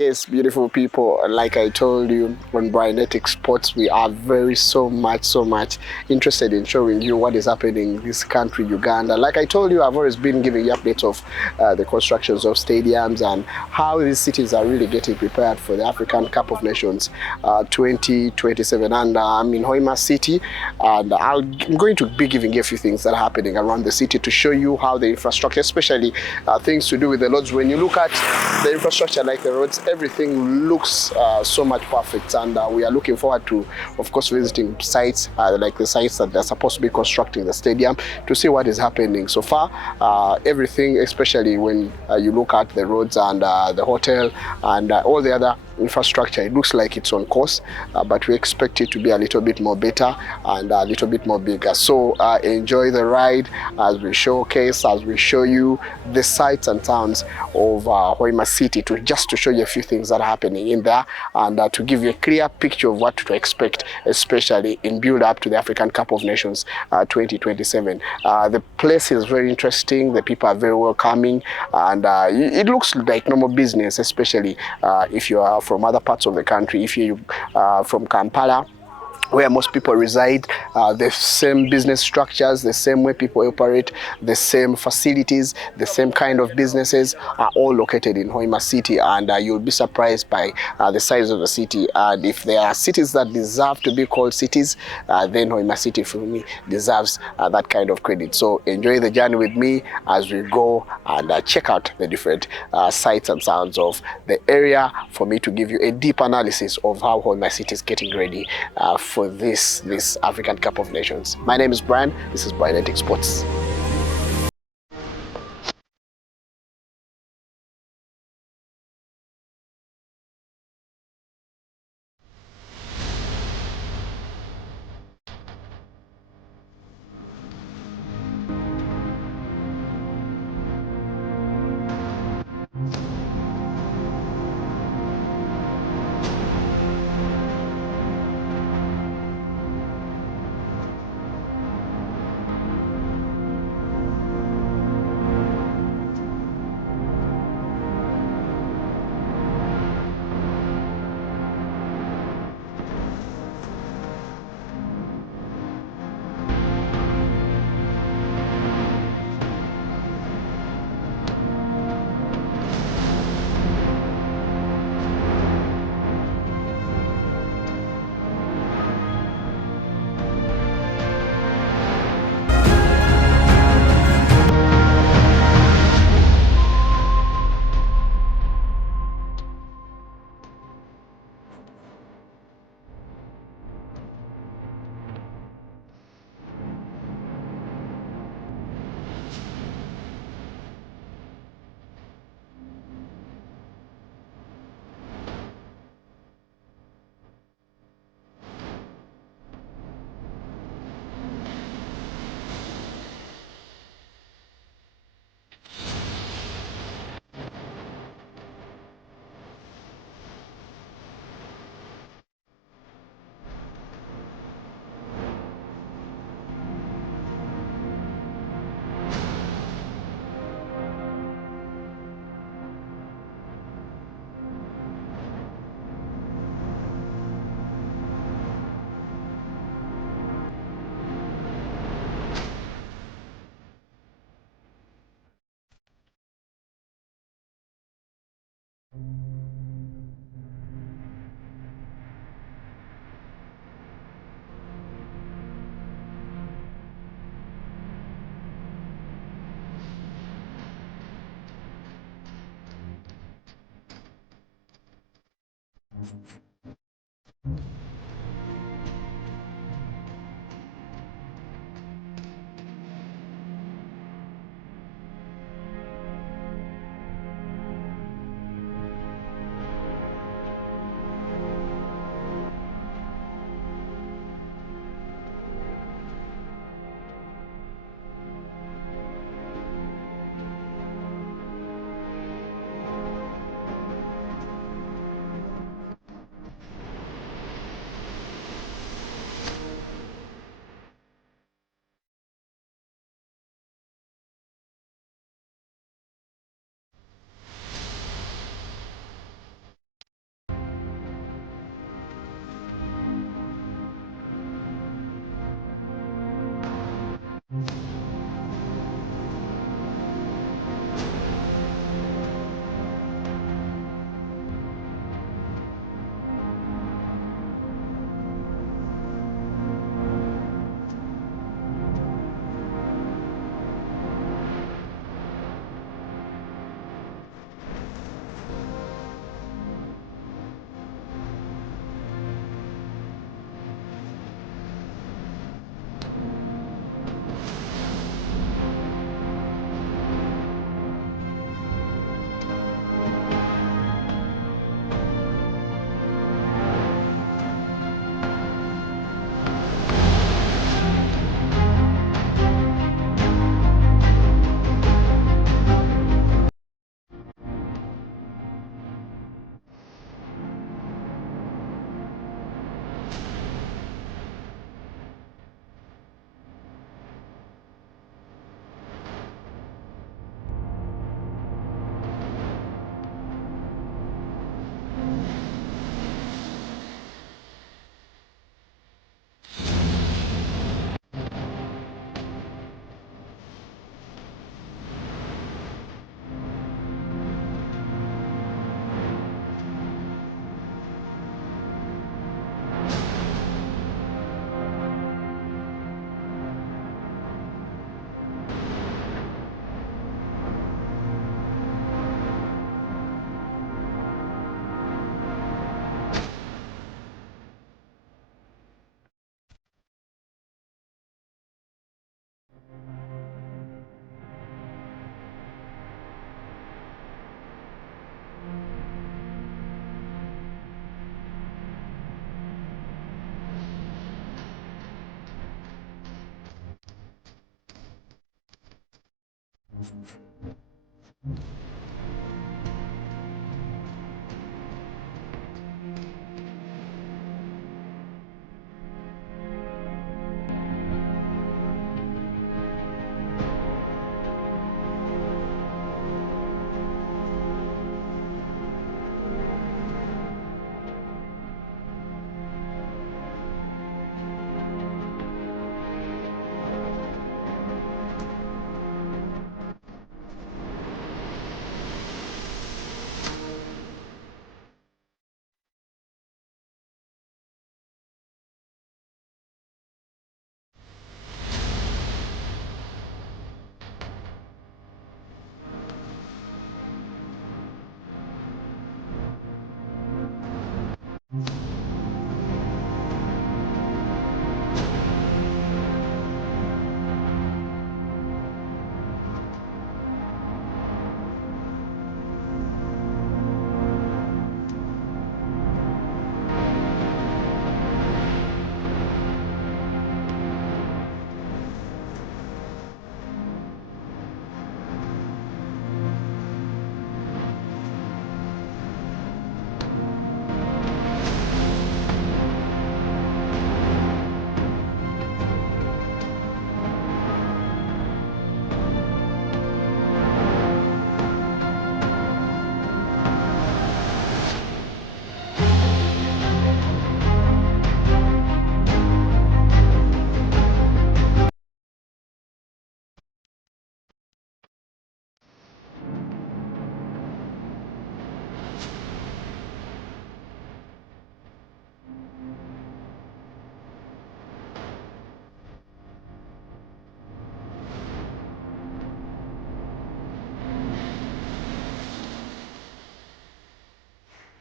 Yes, beautiful people. Like I told you on Brynetic Sports, we are very so much interested in showing you what is happening in this country, Uganda. Like I told you, I've always been giving you updates of the constructions of stadiums and how these cities are really getting prepared for the African Cup of Nations 2027. And I'm in Hoima City, and I'm going to be giving you a few things that are happening around the city to show you how the infrastructure, especially things to do with the roads. When you look at the infrastructure like the roads, everything looks so much perfect, and we are looking forward to, of course, visiting sites like the sites that they're supposed to be constructing the stadium to see what is happening so far. Everything, especially when you look at the roads and the hotel and all the other infrastructure, it looks like it's on course, but we expect it to be a little bit more better and a little bit more bigger. So enjoy the ride as we showcase, as we show you the sights and sounds of Hoima City, just to show you a few things that are happening in there, and to give you a clear picture of what to expect, especially in build up to the African Cup of Nations 2027. The place is very interesting, the people are very welcoming, and it looks like normal business, especially if you are from other parts of the country. If you from Kampala, where most people reside, the same business structures, the same way people operate, the same facilities, the same kind of businesses are all located in Hoima City, and you'll be surprised by the size of the city. And if there are cities that deserve to be called cities, then Hoima City for me deserves that kind of credit. So enjoy the journey with me as we go and check out the different sights and sounds of the area, for me to give you a deep analysis of how Hoima City is getting ready for this African Cup of Nations. My name is Brian. This is Brynetic Sports.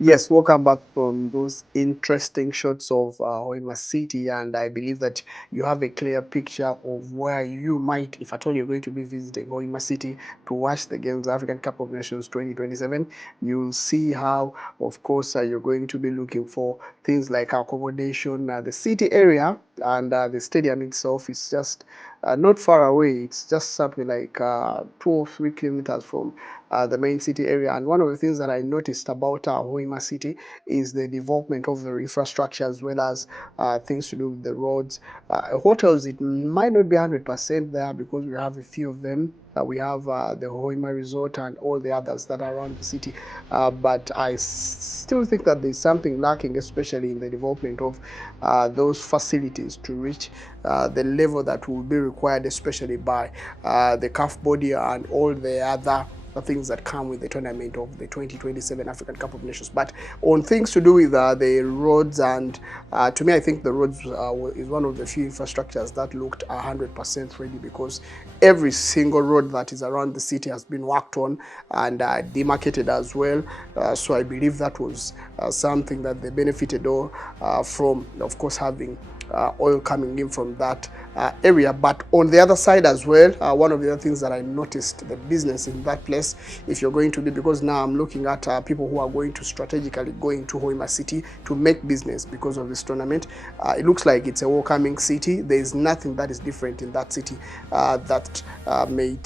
Yes, welcome back from those interesting shots of Hoima City, and I believe that you have a clear picture of where you might, if at all you're going to be visiting Hoima City to watch the games, African Cup of Nations 2027. You'll see how, of course, you're going to be looking for things like accommodation. The city area and the stadium itself is just not far away. It's just something like 2 or 3 kilometers from the main city area. And one of the things that I noticed about Hoima City is the development of the infrastructure as well as things to do with the roads. Hotels, it might not be 100% there because we have a few of them. We have the Hoima Resort and all the others that are around the city. But I still think that there's something lacking, especially in the development of those facilities to reach the level that will be required, especially by the CAF body and all the other things that come with the tournament of the 2027 African Cup of Nations. But on things to do with the roads, and to me, I think the roads is one of the few infrastructures that looked 100% ready, because every single road that is around the city has been worked on and demarcated as well. So I believe that was something that they benefited all from, of course, having oil coming in from that area. But on the other side as well, one of the other things that I noticed, the business in that place, if you're going to be, because now I'm looking at people who are going to strategically go into Hoima City to make business because of this tournament. It looks like it's a welcoming city. There is nothing that is different in that city that may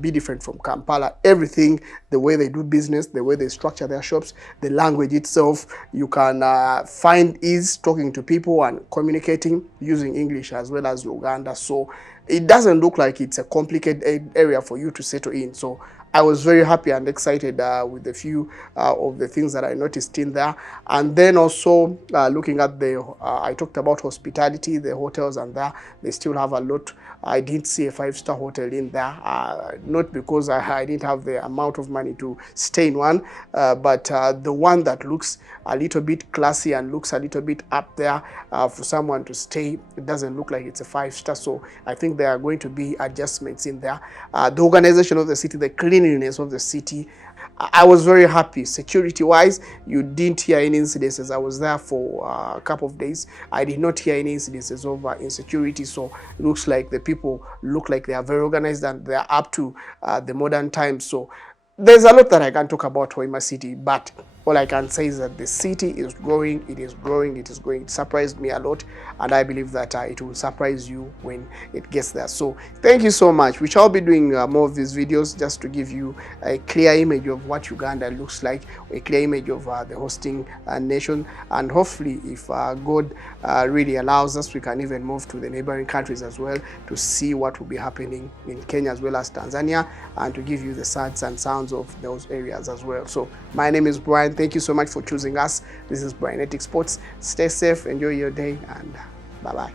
be different from Kampala. Everything, the way they do business, the way they structure their shops, the language itself, you can find ease talking to people and communicating using English as well as Luganda. So it doesn't look like it's a complicated area for you to settle in. So I was very happy and excited with a few of the things that I noticed in there. And then also looking at I talked about hospitality, the hotels, and there, they still have a lot. I didn't see a 5-star hotel in there, not because I didn't have the amount of money to stay in one, but the one that looks a little bit classy and looks a little bit up there for someone to stay, it doesn't look like it's a 5-star. So I think there are going to be adjustments in there. The organization of the city, the cleanliness of the city, I was very happy. Security-wise, you didn't hear any incidences. I was there for a couple of days. I did not hear any incidences of insecurity. So it looks like the people look like they are very organized and they are up to the modern times. So there's a lot that I can talk about Hoima City, but all I can say is that the city is growing, it is growing, it is growing. It surprised me a lot, and I believe that it will surprise you when it gets there. So thank you so much. We shall be doing more of these videos just to give you a clear image of what Uganda looks like, a clear image of the hosting nation, and hopefully if God really allows us, we can even move to the neighboring countries as well to see what will be happening in Kenya as well as Tanzania, and to give you the sights and sounds of those areas as well. So my name is Brian. Thank you so much for choosing us. This is Brynetic Sports. Stay safe, enjoy your day, and bye-bye.